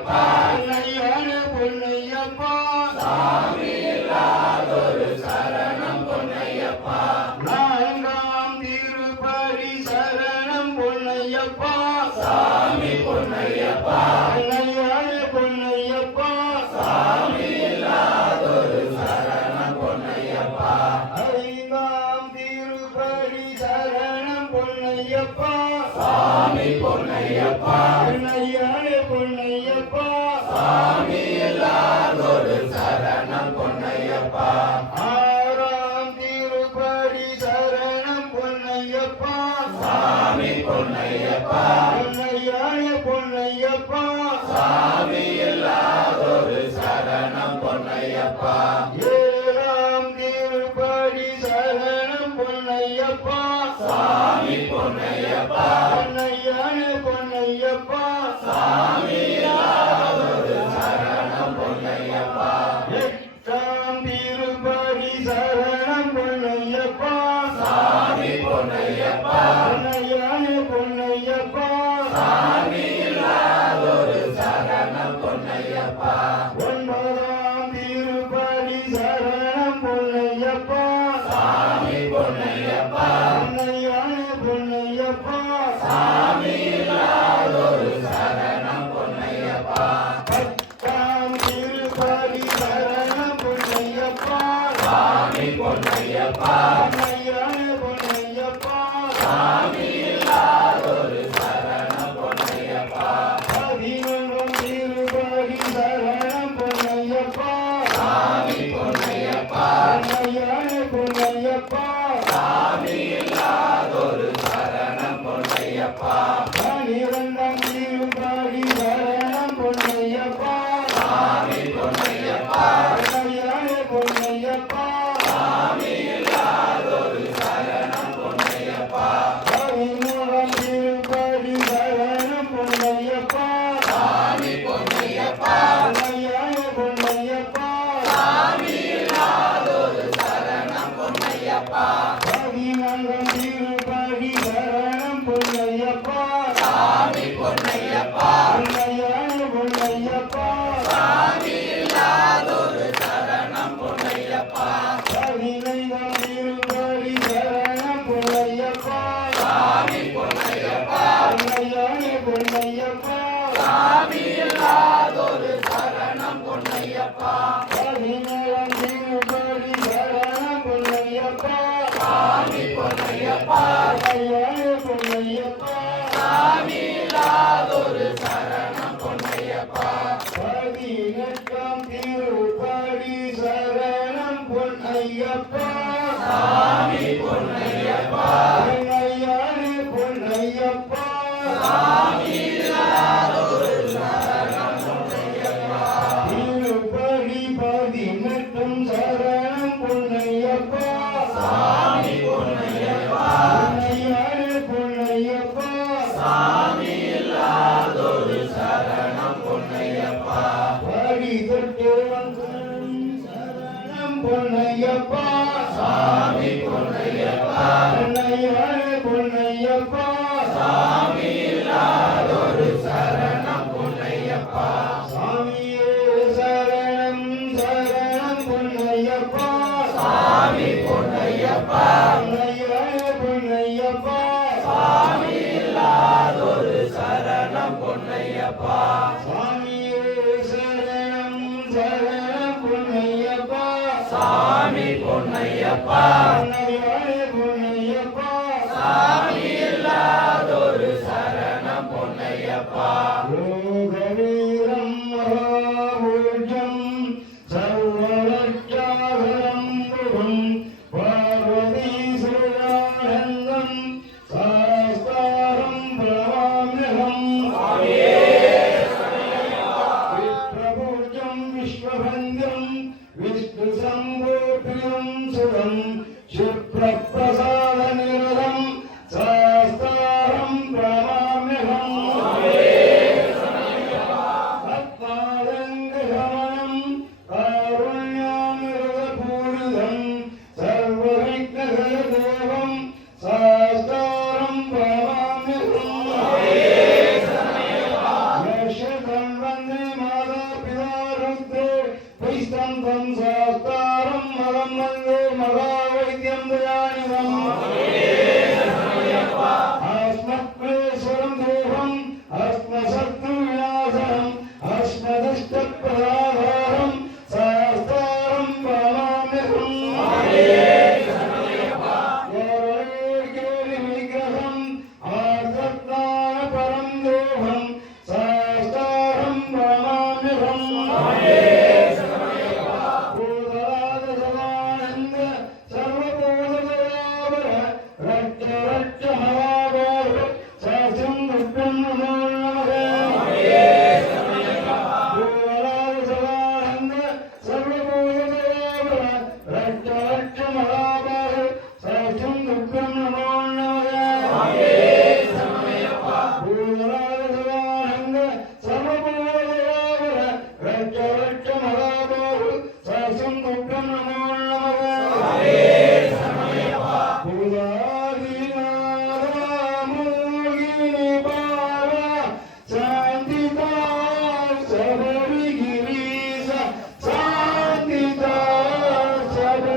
பொன்னையப்பா பொன்னையான பொன்னையப்பா சாமி இல்லாதொரு சரணம் பொன்னையப்பா நான்காம் திருப்படி சரணம் பொன்னையப்பா சாமி பொன்னையப்பா பொன்னையான பொன்னையப்பா சாமி இல்லாதொரு சரணம் பொன்னையப்பா ஐந்தாம் திருப்படி சரணம் பொன்னையப்பா சாமி பொன்னையப்பா பொன்னையான பொன்னையப்பா சாமி இல்லாதொரு சரணம் பொன்னையப்பா ஆறாம் திருப்படி சரணம் பொன்னையப்பா சாமி பொன்னையப்பா பொன்னையான பொன்னையப்பா சாமி இல்லாதொரு சரணம் பொன்னையப்பா ஏழாம் திருப்படி சரணம் பொன்னையப்பா சாமி பொன்னையப்பா பொன்னையான பொன்னையப்பா சாமி இல்லாதொரு சரணம் பொன்னையப்பா எட்டாம் திருப்படி சரணம் பொன்னையப்பா சாமி பொன்னையப்பா பொன்னையான பொன்னையப்பா சாமி இல்லாதொரு சரணம் பொன்னையப்பா ஒன்பதாம் திருப்படி சரணம் பொன்னையப்பா சாமி பொன்னையப்பா பொன்னையான பொன்னையப்பா சாமி இல்லாதொரு சரணம் பொன்னையப்பா பத்தாம் திருப்படி சரணம் பொன்னையப்பா சாமி பொன்னையப்பா பொன்னையான பொன்னையப்பா சாமி இல்லாதொரு சரணம் பொன்னையப்பா பதினொன்றாம் திருப்படி சரணம் பொன்னையப்பா சாமி பொன்னையப்பா பொன்னையான பொன்னையப்பா சாமி இல்லாதொரு சரணம் பொன்னையப்பா பனிரெண்டாம் திருப்படி சரணம் பொன்னையப்பா சாமி பொன்னையப்பா பொன்னையான பொன்னையப்பா சாமி இல்லாதொரு சரணம் பொன்னையப்பா பதினோராம் திருப்படி சரணம் பொன்னையப்பா சாமி பொன்னையப்பா பொன்னையான பொன்னையப்பா சாமி இல்லாதொரு சரணம் பொன்னையப்பா பதினான்காம் திருப்படி சரணம் பொன்னையப்பா சாமி பொன்னையப்பா பொன்னையான பொன்னையப்பா சாமி இல்லாதொரு சரணம் பொன்னையப்பா பதினைந்தாம் திருப்படி சரணம் பொன்னையப்பா சாமி பொன்னையப்பா பொன்னையான பொன்னையப்பா சாமி இல்லாதொரு சரணம் பொன்னையப்பா பதினேழாம் திருப்படி சரணம் பொன்னையப்பா சாமி பொன்னையப்பா பொன்னையான பொன்னையப்பா சாமி இல்லாதொரு சரணம் பொன்னையப்பா பதினெட்டாம் திருப்படி சரணம் பொன்னையப்பா சாமி பொன்னையப்பா பொன்னையான பொன்னையப்பா சாமி இல்லாதொரு சரணம் பொன்னையப்பா திருப்படி பதினெட்டும் சரணம் பொன்னையப்பா சாமி பொன்னையப்பா பொன்னையான பொன்னையப்பா சாமி இல்லாதொரு சரணம் பொன்னையப்பா படி தொட்டு வந்தன் சரணம் பொன்னையப்பா சாமி பொன்னையப்பா பொன்னையான பொன்னையப்பா சாமி இல்லாதொரு சரணம் பொன்னையப்பா சாமியே சரணம் சரணம் பொன்னையப்பா சாமி பொன்னையப்பா பொன்னையான பொன்னையப்பா சாமி இல்லாதொரு சரணம் பொன்னையப்பா சாமியே சரணம் சரணம் பொன்னையப்பா சாமி பொன்னையப்பா பொன்னையான பொன்னையப்பா சாமி இல்லாதொரு சரணம் பொன்னையப்பா யோகவீரம் மகாபூஜம் சர்வலட்சாகரம் குரும் பார்வதி சுரானந்தம் சாஸ்தாரம் பிரமாம்யகம் விப்ரபூஜம் விஸ்வபந்திரம் விஷ்ணு சம்போபியம் சுரம் பூதராஜ சதானந்த சர்வபூததயாபர ரட்ச ரட்ச மகாபாஹு சாஸ்திரம் துக்கம் நமோ நமக பூதராஜ சதானந்த சர்வபூததயாபர ரட்ச ரட்ச மகாபாஹு சாஸ்திரம் துக்கம் நமோ நமக பூதராஜ சதானந்த சர்வபூததயாபர ரட்ச ரட்ச மகாபாஹு சாஸ்திரம் துக்கம் நமோ நமக பூதாதீனாமோகினி பாவ சாந்திதா சர்வ